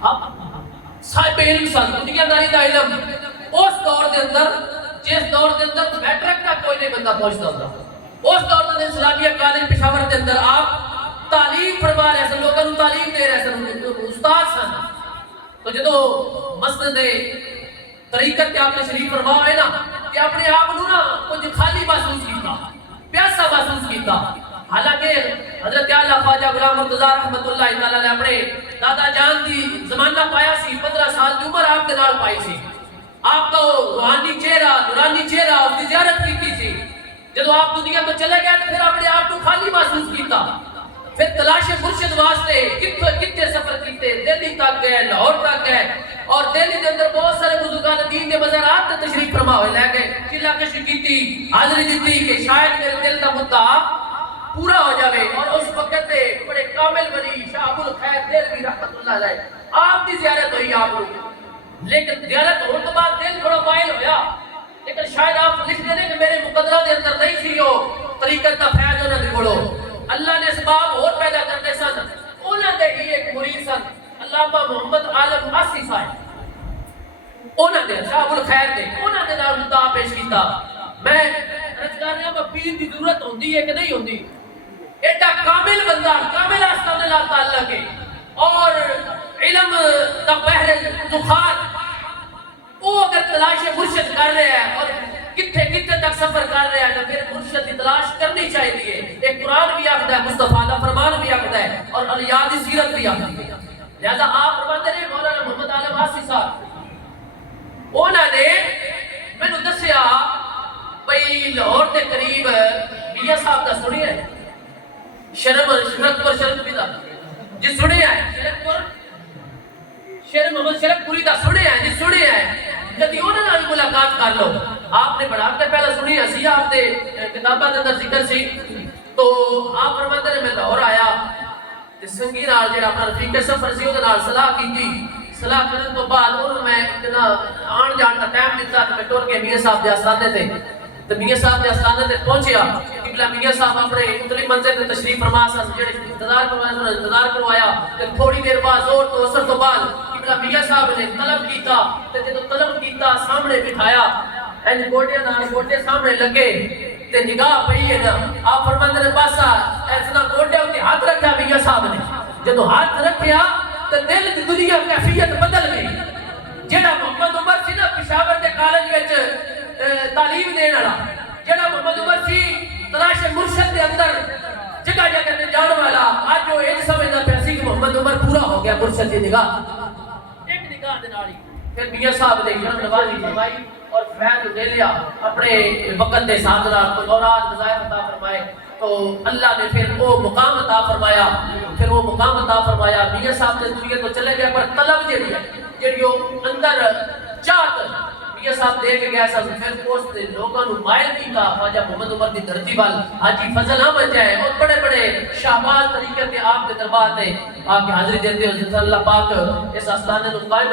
اب صاحب علم سن دنیا داری دا علم اس دور دے اندر جس دور دے اندر میٹرک کا کوئی نہیں بندہ پہنچتا ہوتا، اس دور دے اسلامیہ کالج پشاور دے اندر آپ تعلیم فرما رہے سن، لوگوں تعلیم دے رہے سن، استاد سن۔ تو جدو مسجد طریقت کے آپ نے شریف فرمایا ہے نا کہ اپنے آپ نو نا کچھ خالی محسوس کیتا، پیاسا محسوس کیتا، حالانکہ حضرت اعلیٰ خواجہ غلام مرتضیٰ رحمت اللہ تعالیٰ نے اپنے دادا جان دی زمانہ پایا سی، 15 سال کی عمر آپ کے نال پائی سی، آپ کا روحانی چہرہ نورانی چہرہ اس کی زیارت کی سی۔ جدو آپ دنیا تو چلے گئے تو پھر اپنے آپ کو خالی محسوس کیتا، پھر تلاش مرشد واسطے کتنے سفر کیتے، دہلی تک گئے، لاہور تک گئے، اور دہلی کے اندر بہت سارے بزرگان دین کے مزارات تے تشریف فرما ہوئے لے گئے، چلا کشی کیتی، حاضری دیتی کہ شاید میرے دل کا مدعا پورا ہو جاوے۔ اور اس وقت دے بڑے کامل ولی شاہ ابو الخیر دہلوی رحمت اللہ علیہ آپ کی زیارت ہوئی آپ لوگ، لیکن زیارت ہونے کے بعد دل تھوڑا مائل ہویا، لیکن شاید آپ لکھ دیں کہ میرے مقدرہ دے اندر نہیں سی ہو طریقت کا فیض ہونا دی بڑھو۔ اللہ نے اسباب اور پیدا کرتے سن، انہوں نے ہی ایک مرید سن علامہ محمد عالم آسی صاحب، انہوں نے شاہ ابو الخیر دے انہوں نے نال مدعا پیش کیتا۔ میں رج کر رہا ہوں پیر کی ضرورت ہوندی ہے کہ نہیں ہوندی، ایڈا کامل بندہ کامل آستان اللہ تعالیٰ کے اور علم کا بحر زخار، وہ اگر تلاش مرشد کر رہے ہیں اور کتنے تک سفر کر رہے ہیں تو پھر مرشد کی تلاش کرنی چاہیے۔ ایک قرآن بھی آخر ہے، مصطفیٰ کا فرمان بھی آخر ہے، اور الیاد سیرت بھی آخر ہے۔ لہذا آپ فرماتے ہیں مولانا محمد عالم آسی صاحب، انہوں نے میں نے دسیا بھئی لاہور کے قریب میاں صاحب کا سنی ہے شرکپور شرکپوری دا جی سنی ہے، شرکپور شیر محمد شرکپوری دا سنی ہے جی سنی ہے، کدی انہوں نے ملاقات کر لو۔ آپ نے بڑھا کے پہلے سنی اسی آپ نے کتاباں کے اندر ذکر سی، تو آپ فرماتے ہیں میں لاہور آیا تے سنگی نال جڑا اپنا رفیق سفر سی اودے نال صلاح کیتی، صلاح کرن تو بعد انہوں میں اتنا آن جان کا ٹائم دیتا کہ میں ٹر کے میاں صاحب دے آستانے تے تو میاں صاحب دے آستانے تے پہنچیا، قبلہ میاں صاحب اپنے اتلی منزل تے تشریف فرما سن، جڑے انتظار کروایا تے تھوڑی دیر بعد زور تو اثر تو بعد قبلہ میاں صاحب نے طلب کیتا تے جدوں طلب کیتا سامنے بٹھایا، این گوٹے نال گوٹے سامنے لگے تے نگاہ پئی ہے نا، آپ فرماندے نے بس ایسا گوٹے تے ہاتھ رکھا میاں صاحب نے، جدوں ہاتھ رکھیا تے دل دی دنیا کیفیت بدل گئی۔ جڑا محمد عمر سی نا پشاور دے کالج وچ تعلیم دین والا، جڑا محمد عمر سی تلاش مرشد دے اندر جگہ جگہ تے جان والا، اج وہ ایک سمجھدا پیا سی کہ محمد عمر پورا ہو گیا مرشد دی نگاہ، ایک نگاہ دے نال ہی پھر میاں صاحب نے جنم نوازی فرمائی اور فیض دے لیا اپنے وقت دے ساتھ نال، کوئی اوراد وظائف عطا فرمائے تو اللہ نے پھر وہ مقام عطا فرمایا، پھر وہ مقام عطا فرمایا۔ میاں صاحب نے دنیا تو چلے گئے پر طلب جڑی ہے جڑی اندر چاہت میاں صاحب دے کے گیا سب، پھر اس نے لوگوں نے مائل کیتا خواجہ محمد عمر دی دھرتی وال حاجی فضل احمد جائے اور بڑے بڑے شہباز طریقے تے آپ کے دربار تے آ کے حاضری دیتے ہو۔ اللہ پاک اس آستانے کو قائم